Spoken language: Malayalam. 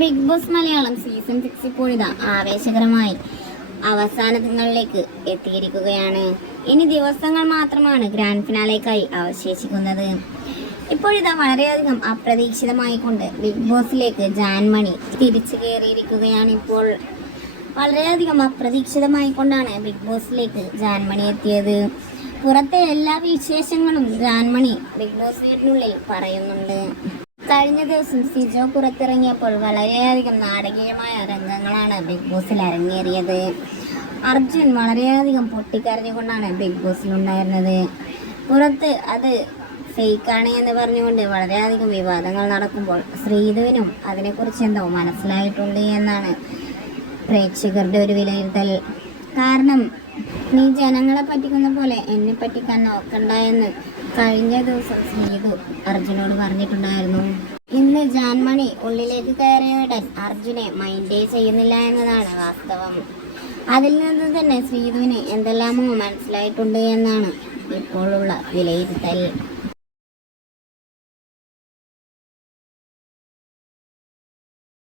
ബിഗ് ബോസ് മലയാളം സീസൺ 6 ഇപ്പോഴിതാ ആവേശകരമായി അവസാനങ്ങളിലേക്ക് എത്തിയിരിക്കുകയാണ്. ഇനി ദിവസങ്ങൾ മാത്രമാണ് ഗ്രാൻഡ് ഫിനാലേക്കായി അവശേഷിക്കുന്നത്. ഇപ്പോഴിതാ വളരെയധികം അപ്രതീക്ഷിതമായി കൊണ്ട് ബിഗ് ബോസിലേക്ക് ജാൻമണി തിരിച്ചു കയറിയിരിക്കുകയാണ്. ഇപ്പോൾ വളരെയധികം അപ്രതീക്ഷിതമായി കൊണ്ടാണ് ബിഗ് ബോസിലേക്ക് ജാൻമണി എത്തിയത്. പുറത്തെ എല്ലാ വിശേഷങ്ങളും ജാൻമണി ബിഗ് ബോസ് വീടിനുള്ളിൽ പറയുന്നുണ്ട്. കഴിഞ്ഞ ദിവസം സിജോ പുറത്തിറങ്ങിയപ്പോൾ വളരെയധികം നാടകീയമായ രംഗങ്ങളാണ് ബിഗ് ബോസിൽ അരങ്ങേറിയത്. അർജുൻ വളരെയധികം പൊട്ടിക്കരഞ്ഞുകൊണ്ടാണ് ബിഗ് ബോസിലുണ്ടായിരുന്നത്. പുറത്ത് അത് ഫേക്കാണ് എന്ന് പറഞ്ഞുകൊണ്ട് വളരെയധികം വിവാദങ്ങൾ നടക്കുമ്പോൾ ശ്രീധുവിനും അതിനെക്കുറിച്ച് എന്തോ മനസ്സിലായിട്ടുണ്ട് എന്നാണ് പ്രേക്ഷകരുടെ ഒരു വിലയിരുത്തൽ. കാരണം നീ ജനങ്ങളെ പറ്റിക്കുന്ന പോലെ എന്നെ പറ്റിക്കാൻ നോക്കണ്ട എന്ന് കഴിഞ്ഞ ദിവസം ശ്രീധു അർജുനോട് പറഞ്ഞിട്ടുണ്ടായിരുന്നു. ഇന്ന് ജാൻമണി ഉള്ളിലേക്ക് കയറിയിടാൻ അർജുനെ മൈൻഡേ ചെയ്യുന്നില്ല എന്നതാണ് വാസ്തവം. അതിൽ നിന്ന് തന്നെ ശ്രീധുവിന് എന്തെല്ലാമോ മനസ്സിലായിട്ടുണ്ട് എന്നാണ് ഇപ്പോഴുള്ള വിലയിരുത്തൽ.